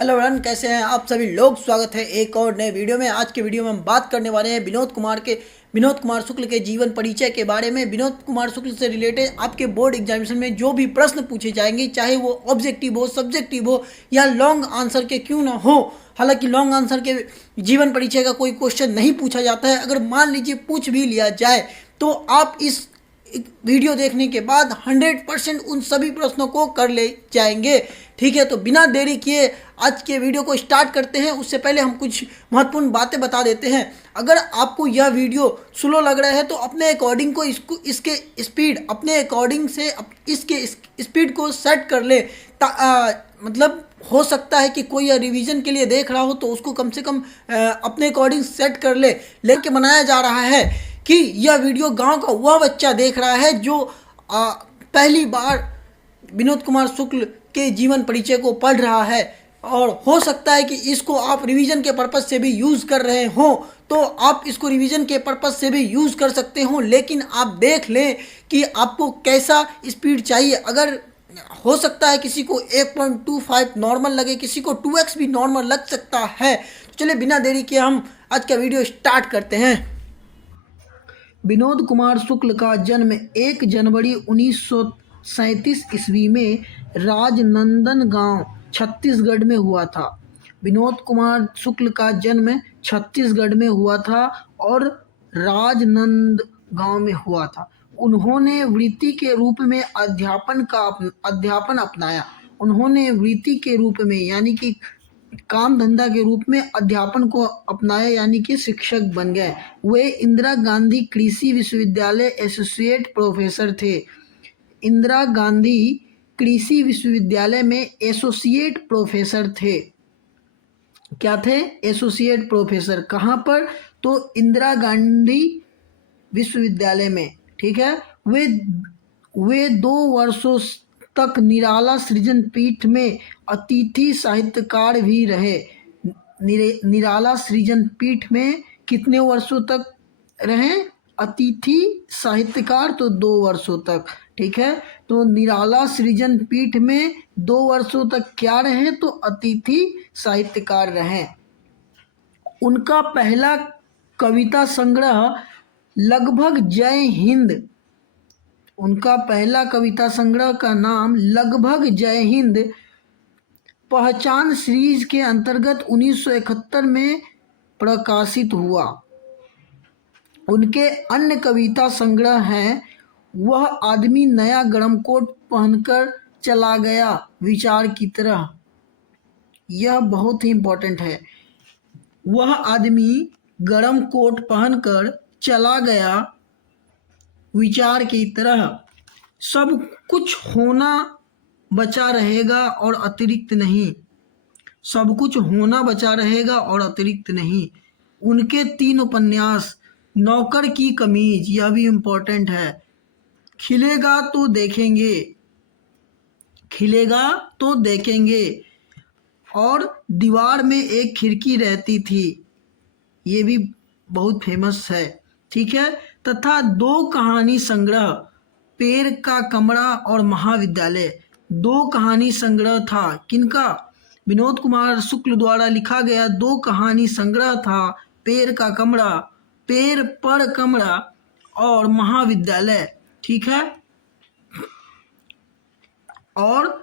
Hello run, कैसे हैं आप सभी लोग। स्वागत है एक और नए वीडियो में। आज के वीडियो में हम बात करने वाले हैं विनोद कुमार शुक्ल के जीवन परिचय के बारे में। विनोद कुमार शुक्ल से रिलेटेड आपके बोर्ड एग्जामिनेशन में जो भी प्रश्न पूछे जाएंगे, चाहे वो ऑब्जेक्टिव हो, सब्जेक्टिव हो या लॉन्ग आंसर के क्यों ना हो। हालांकि लॉन्ग आंसर के जीवन परिचय का कोई क्वेश्चन नहीं पूछा जाता है। अगर मान लीजिए पूछ भी लिया जाए तो आप इस वीडियो देखने के बाद 100% उन सभी प्रश्नों को कर ले जाएंगे। ठीक है, तो बिना देरी किए आज के वीडियो को स्टार्ट करते हैं। उससे पहले हम कुछ महत्वपूर्ण बातें बता देते हैं। अगर आपको यह वीडियो स्लो लग रहा है तो अपने अकॉर्डिंग को इसके स्पीड अपने अकॉर्डिंग से इसके स्पीड को सेट कर ले। मतलब हो सकता है कि कोई रिवीजन के लिए देख रहा हो तो उसको कम से कम अपने अकॉर्डिंग सेट कर लेके बनाया जा रहा है कि यह वीडियो गांव का वह बच्चा देख रहा है जो पहली बार विनोद कुमार शुक्ल के जीवन परिचय को पढ़ रहा है। और हो सकता है कि इसको आप रिवीजन के पर्पज़ से भी यूज़ कर रहे हो, तो आप इसको रिवीजन के पर्पज़ से भी यूज़ कर सकते हो। लेकिन आप देख लें कि आपको कैसा स्पीड चाहिए। अगर हो सकता है किसी को 1.25 नॉर्मल लगे, किसी को 2x भी नॉर्मल लग सकता है। तो चलिए बिना देरी के हम आज का वीडियो स्टार्ट करते हैं। विनोद कुमार शुक्ल का जन्म 1 जनवरी 1937 ईस्वी में राजनंदनगांव छत्तीसगढ़ में हुआ था। विनोद कुमार शुक्ल का जन्म छत्तीसगढ़ में हुआ था और राजनंदगांव में हुआ था। उन्होंने वृत्ति के रूप में अध्यापन अपनाया। उन्होंने वृत्ति के रूप में यानी कि काम धंधा के रूप में अध्यापन को अपनाया, यानी कि शिक्षक बन गए। वे इंदिरा गांधी कृषि विश्वविद्यालय एसोसिएट प्रोफेसर थे। इंदिरा गांधी कृषि विश्वविद्यालय में एसोसिएट प्रोफेसर थे। क्या थे? Associate professor. कहाँ पर? तो इंदिरा गांधी विश्वविद्यालय में। ठीक है। वे 2 वर्षों तक निराला सृजन पीठ में अतिथि साहित्यकार भी रहे। निराला सृजन पीठ में कितने वर्षों तक रहे? अतिथि साहित्यकार, तो 2 वर्षों तक। ठीक है, तो निराला सृजन पीठ में 2 वर्षों तक क्या रहे? तो अतिथि साहित्यकार रहे। उनका पहला कविता संग्रह लगभग जय हिंद। उनका पहला कविता संग्रह का नाम लगभग जय हिंद पहचान सीरीज के अंतर्गत 1971 में प्रकाशित हुआ। उनके अन्य कविता संग्रह हैं वह आदमी नया गरम कोट पहनकर चला गया विचार की तरह। यह बहुत ही इम्पोर्टेंट है। वह आदमी गरम कोट पहनकर चला गया विचार की तरह। सब कुछ होना बचा रहेगा और अतिरिक्त नहीं। सब कुछ होना बचा रहेगा और अतिरिक्त नहीं। उनके 3 उपन्यास, नौकर की कमीज, यह भी इम्पोर्टेंट है। खिलेगा तो देखेंगे, खिलेगा तो देखेंगे, और दीवार में एक खिड़की रहती थी, ये भी बहुत फेमस है। ठीक है, तथा 2 कहानी संग्रह, पेड़ का कमरा और महाविद्यालय। 2 कहानी संग्रह था। किनका? विनोद कुमार शुक्ल द्वारा लिखा गया 2 कहानी संग्रह था। पेड़ का कमरा, पेड़ पर कमरा और महाविद्यालय। ठीक है, और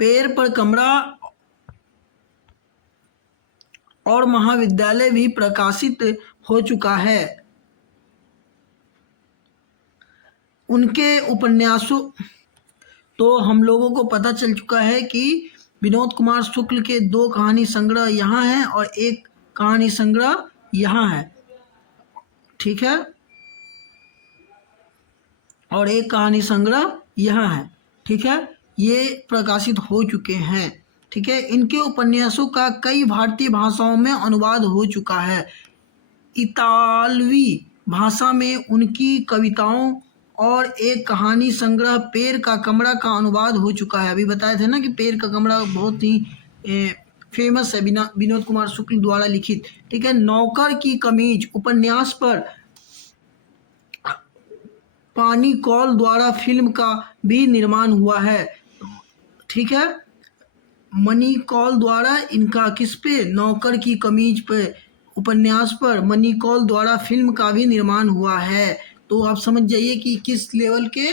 पेड़ पर कमरा और महाविद्यालय भी प्रकाशित हो चुका है। उनके उपन्यासों, तो हम लोगों को पता चल चुका है कि विनोद कुमार शुक्ल के 2 कहानी संग्रह यहाँ हैं और 1 कहानी संग्रह यहाँ है। ठीक है, और 1 कहानी संग्रह यहाँ है। ठीक है, ये प्रकाशित हो चुके हैं। ठीक है, इनके उपन्यासों का कई भारतीय भाषाओं में अनुवाद हो चुका है। इतालवी भाषा में उनकी कविताओं और 1 कहानी संग्रह पेड़ का कमरा का अनुवाद हो चुका है। अभी बताए थे ना कि पेड़ का कमरा बहुत ही फेमस है, विनोद कुमार शुक्ल द्वारा लिखित। ठीक है, नौकर की कमीज उपन्यास पर पानी कौल द्वारा फिल्म का भी निर्माण हुआ है। ठीक है, मनी कौल द्वारा इनका किस पे, नौकर की कमीज पे उपन्यास पर मनी कौल द्वारा फिल्म का भी निर्माण हुआ है। तो आप समझ जाइए कि किस लेवल के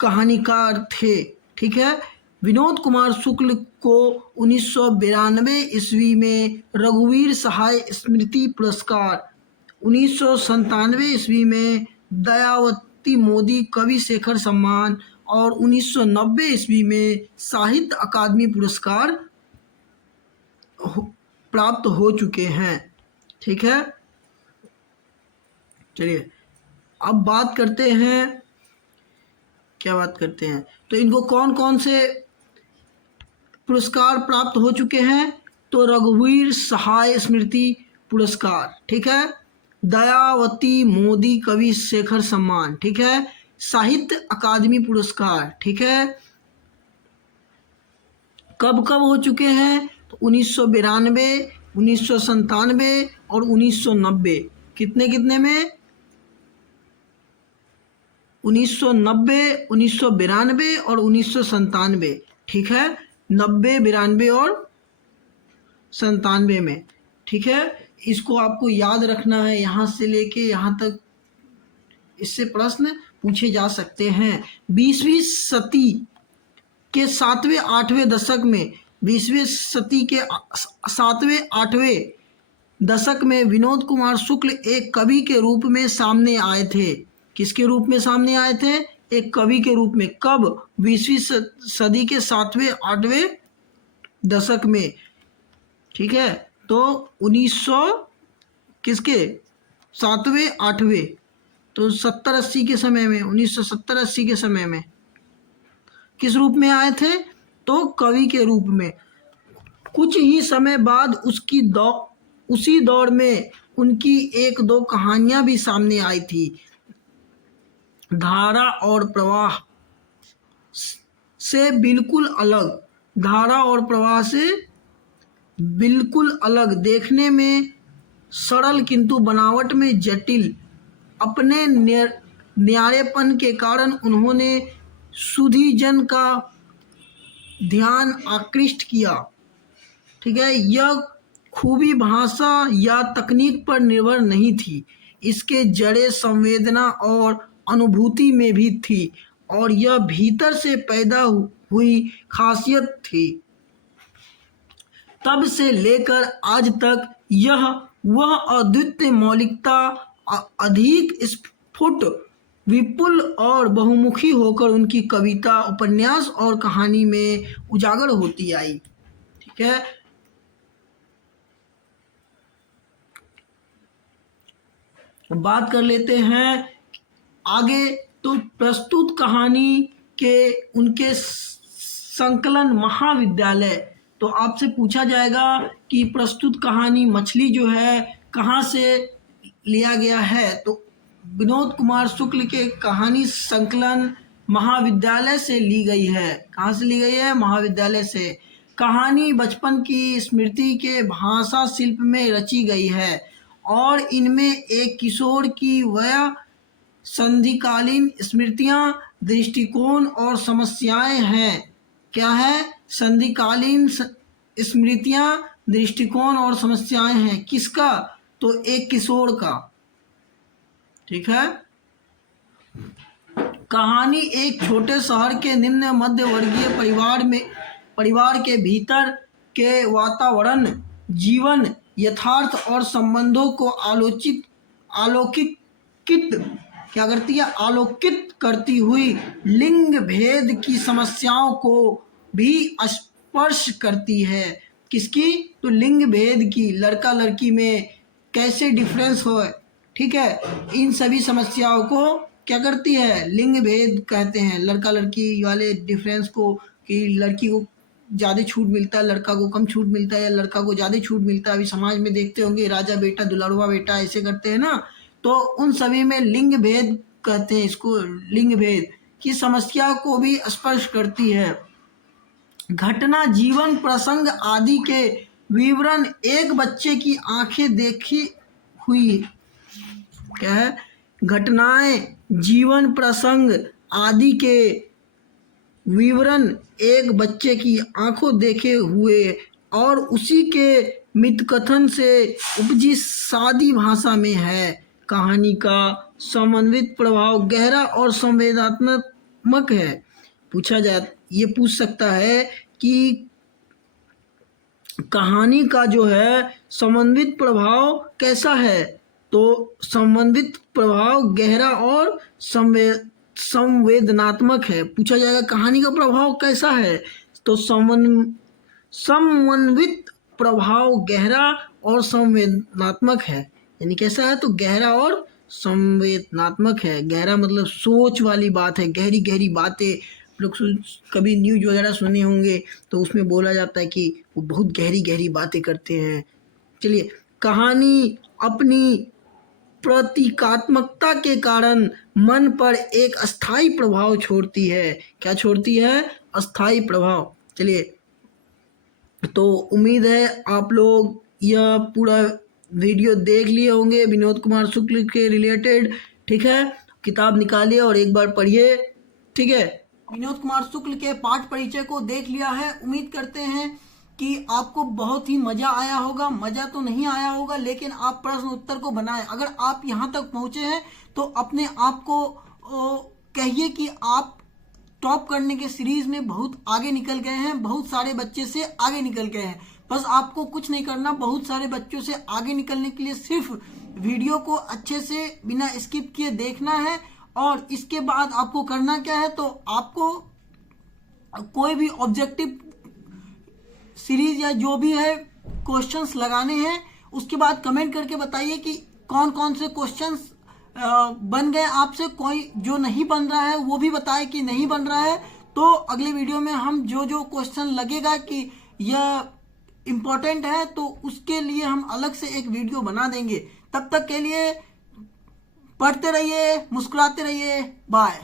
कहानीकार थे। ठीक है, विनोद कुमार शुक्ल को 1992 ईस्वी में रघुवीर सहाय स्मृति पुरस्कार, 1997 ईस्वी में दयावती मोदी कवि शेखर सम्मान और 1990 ईस्वी में साहित्य अकादमी पुरस्कार प्राप्त हो चुके हैं। ठीक है, चलिए अब बात करते हैं, क्या बात करते हैं, तो इनको कौन कौन से पुरस्कार प्राप्त हो चुके हैं। तो रघुवीर सहाय स्मृति पुरस्कार, ठीक है, दयावती मोदी कवि शेखर सम्मान, ठीक है, साहित्य अकादमी पुरस्कार। ठीक है, कब कब हो चुके हैं, तो 1992, 1997 और 1990। कितने कितने में, 1990, 1992 और 1997। ठीक है, 90, 92 और 97 में। ठीक है, इसको आपको याद रखना है, यहाँ से लेके यहाँ तक इससे प्रश्न पूछे जा सकते हैं। 20वीं सदी के 7वें 8वें दशक में, 20वीं सदी के 7वें 8वें दशक में विनोद कुमार शुक्ल एक कवि के रूप में सामने आए थे। किसके रूप में सामने आए थे, एक कवि के रूप में। कब, 20वीं सदी के 7वें 8वें दशक में। ठीक है, तो 1900 किसके 7वें 8वें, तो 70-80 के समय में, 1970-80 के समय में किस रूप में आए थे, तो कवि के रूप में। कुछ ही समय बाद उसी दौर में उनकी एक दो कहानियां भी सामने आई थी। धारा और प्रवाह से बिल्कुल अलग, धारा और प्रवाह से बिल्कुल अलग, देखने में सरल किंतु बनावट में जटिल। अपने न्यारेपन के कारण उन्होंने सुधीजन का ध्यान आकृष्ट किया। ठीक है, यह खूबी भाषा या तकनीक पर निर्भर नहीं थी, इसके जड़ें संवेदना और अनुभूति में भी थी, और यह भीतर से पैदा हुई खासियत थी। तब से लेकर आज तक यह वह अद्वितीय मौलिकता अधिक स्फुट, विपुल और बहुमुखी होकर उनकी कविता, उपन्यास और कहानी में उजागर होती आई। ठीक है, बात कर लेते हैं आगे। तो प्रस्तुत कहानी के उनके संकलन महाविद्यालय, तो आपसे पूछा जाएगा कि प्रस्तुत कहानी मछली जो है कहाँ से लिया गया है, तो विनोद कुमार शुक्ल के कहानी संकलन महाविद्यालय से ली गई है। कहाँ से ली गई है, महाविद्यालय से। कहानी बचपन की स्मृति के भाषा शिल्प में रची गई है और इनमें एक किशोर की वय संधिकालीन स्मृतियां, दृष्टिकोण और समस्याएं हैं। क्या है, संधिकालीन स्मृतियां, दृष्टिकोण और समस्याएं हैं। किसका, तो एक किशोर का। ठीक है, कहानी एक छोटे शहर के निम्न मध्य वर्गीय परिवार के भीतर के वातावरण, जीवन, यथार्थ और संबंधों को आलोकित करती हुई लिंग भेद की समस्याओं को भी स्पर्श करती है। किसकी, तो लिंग भेद की, लड़का लड़की में कैसे डिफरेंस हो। ठीक है, इन सभी समस्याओं को क्या करती है, लिंग भेद कहते हैं। लड़का लड़की वाले डिफरेंस को, कि लड़की को ज़्यादा छूट मिलता है, लड़का को कम छूट मिलता है, या लड़का को ज़्यादा छूट मिलता है। अभी समाज में देखते होंगे, राजा बेटा दुल्हड़वा बेटा ऐसे करते हैं ना, तो उन सभी में लिंग भेद कहते हैं इसको। लिंग भेद की समस्या को भी स्पर्श करती है। घटना, जीवन प्रसंग आदि के विवरण एक बच्चे की आंखें देखी हुई। क्या है? घटनाएं, जीवन प्रसंग आदि के विवरण एक बच्चे की आंखों देखे हुए और उसी के मितकथन से उपजी सादी भाषा में है। कहानी का समन्वित प्रभाव गहरा और संवेदनात्मक है। ये पूछ सकता है कि कहानी का जो है समन्वित प्रभाव कैसा है, तो समन्वित प्रभाव गहरा और संवेदनात्मक है। पूछा जाएगा कहानी का प्रभाव कैसा है, तो समन्वित प्रभाव गहरा और संवेदनात्मक है। यानी कैसा है, तो गहरा और संवेदनात्मक है। गहरा मतलब सोच वाली बात है, गहरी गहरी बातें। लोग कभी न्यूज वगैरह सुने होंगे तो उसमें बोला जाता है कि वो बहुत गहरी गहरी बातें करते हैं। चलिए, कहानी अपनी प्रतीकात्मकता के कारण मन पर एक अस्थायी प्रभाव छोड़ती है। क्या छोड़ती है? अस्थायी प्रभाव। चलिए, तो उम्मीद है आप लोग यह पूरा वीडियो देख लिए होंगे विनोद कुमार शुक्ल के रिलेटेड। ठीक है, किताब निकालिए और एक बार पढ़िए। ठीक है, विनोद कुमार शुक्ल के पाठ परिचय को देख लिया है। उम्मीद करते हैं कि आपको बहुत ही मजा आया होगा। मजा तो नहीं आया होगा, लेकिन आप प्रश्न उत्तर को बनाएं। अगर आप यहाँ तक पहुँचे हैं तो अपने आप को कहिए कि आप टॉप करने के सीरीज में बहुत आगे निकल गए हैं, बहुत सारे बच्चे से आगे निकल गए हैं। बस आपको कुछ नहीं करना, बहुत सारे बच्चों से आगे निकलने के लिए सिर्फ वीडियो को अच्छे से बिना स्किप किए देखना है। और इसके बाद आपको करना क्या है, तो आपको कोई भी ऑब्जेक्टिव सीरीज या जो भी है क्वेश्चंस लगाने हैं। उसके बाद कमेंट करके बताइए कि कौन कौन से क्वेश्चंस बन गए आपसे। कोई जो नहीं बन रहा है वो भी बताए कि नहीं बन रहा है। तो अगले वीडियो में हम जो जो क्वेश्चन लगेगा कि यह इम्पोर्टेंट है तो उसके लिए हम अलग से एक वीडियो बना देंगे। तब तक के लिए पढ़ते रहिए, मुस्कुराते रहिए। बाय।